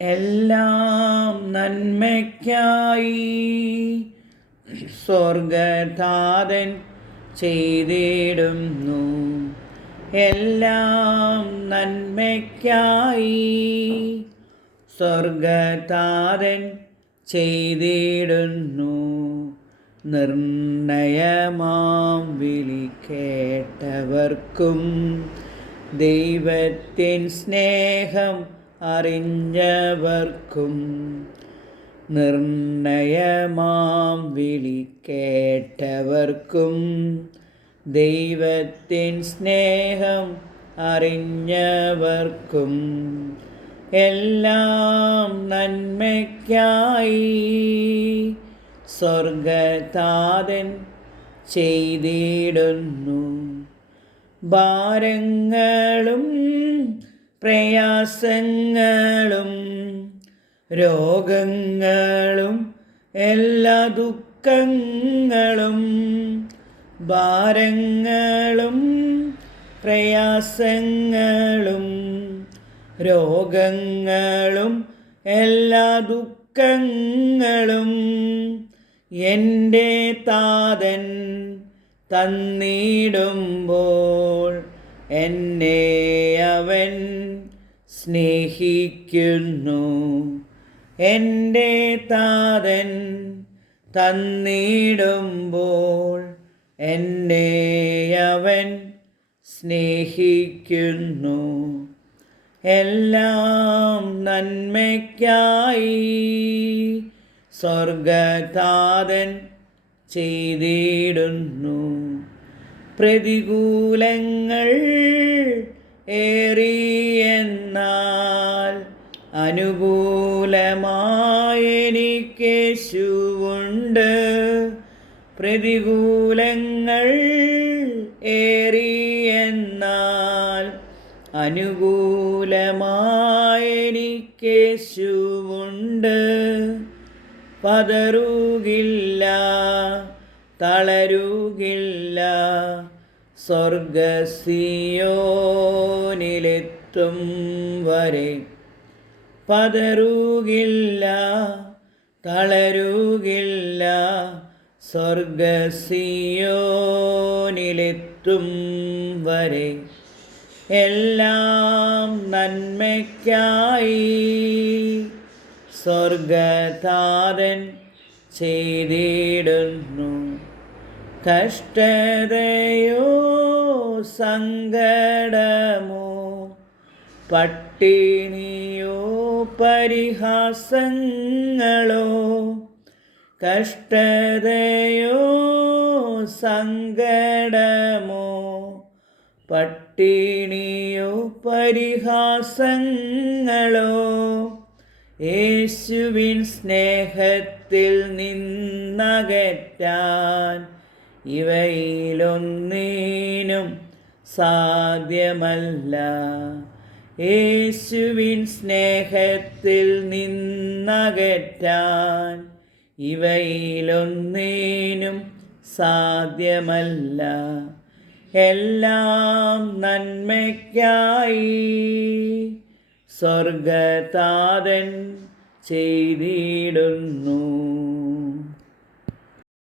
എല്ലാം നന്മയ്ക്കായി സ്വർഗതാതൻ ചെയ്തിടുന്നു. എല്ലാം നന്മയ്ക്കായി സ്വർഗതാതൻ ചെയ്തിടുന്നു. നിർണയമാം വിളി കേട്ടവർക്കും ദൈവത്തിൻ സ്നേഹം അറിഞ്ഞവർക്കും നിർണയമാം വിളി കേട്ടവർക്കും ദൈവത്തിൻ സ്നേഹം അറിഞ്ഞവർക്കും എല്ലാം നന്മയ്ക്കായി സ്വർഗതാതൻ ചെയ്തിടുന്നു. ഭാരങ്ങളും പ്രയാസങ്ങളും രോഗങ്ങളും എല്ലാ ദുഃഖങ്ങളും ഭാരങ്ങളും പ്രയാസങ്ങളും രോഗങ്ങളും എല്ലാ ദുഃഖങ്ങളും എന്റെ താതൻ തന്നിടുമ്പോൾ എന്നെ അവൻ സ്നേഹിക്കുന്നു. എന്റെ താതൻ തന്നിടുമ്പോൾ എന്നെ അവൻ സ്നേഹിക്കുന്നു. എല്ലാം നന്മയ്ക്കായി സ്വർഗതാതൻ ചെയ്തിടുന്നു. പ്രതികൂലങ്ങൾ ഏറിയെന്നാൽ അനുകൂലമായെനിക്കേശുവുണ്ട്. പ്രതികൂലങ്ങൾ ഏറിയെന്നാൽ അനുകൂലമായെനിക്കേശുവുണ്ട്. പതറുകില്ല തളരുകില്ല സ്വർഗസിയോനിലെത്തും വരെ. പതരുകില്ല തളരുകില്ല സ്വർഗസിയോനിലെത്തും വരെ. എല്ലാം നന്മയ്ക്കായി സ്വർഗതാരൻ ചെയ്തിടുന്നു. കഷ്ടതയോ സങ്കടമോ? പട്ടിണിയോ പരിഹാസങ്ങളോ? കഷ്ടതയോ സങ്കടമോ? പട്ടിണിയോ പരിഹാസങ്ങളോ? യേശുവിൻ സ്നേഹത്തിൽ നിന്നകറ്റാൻ ഇവയിലൊന്നിനും സാധ്യമല്ല. യേശുവിൻ സ്നേഹത്തിൽ നിന്നകറ്റാൻ ഇവയിലൊന്നേനും സാധ്യമല്ല. എല്ലാം നന്മയ്ക്കായി സ്വർഗതാതൻ ചെയ്തിടുന്നു.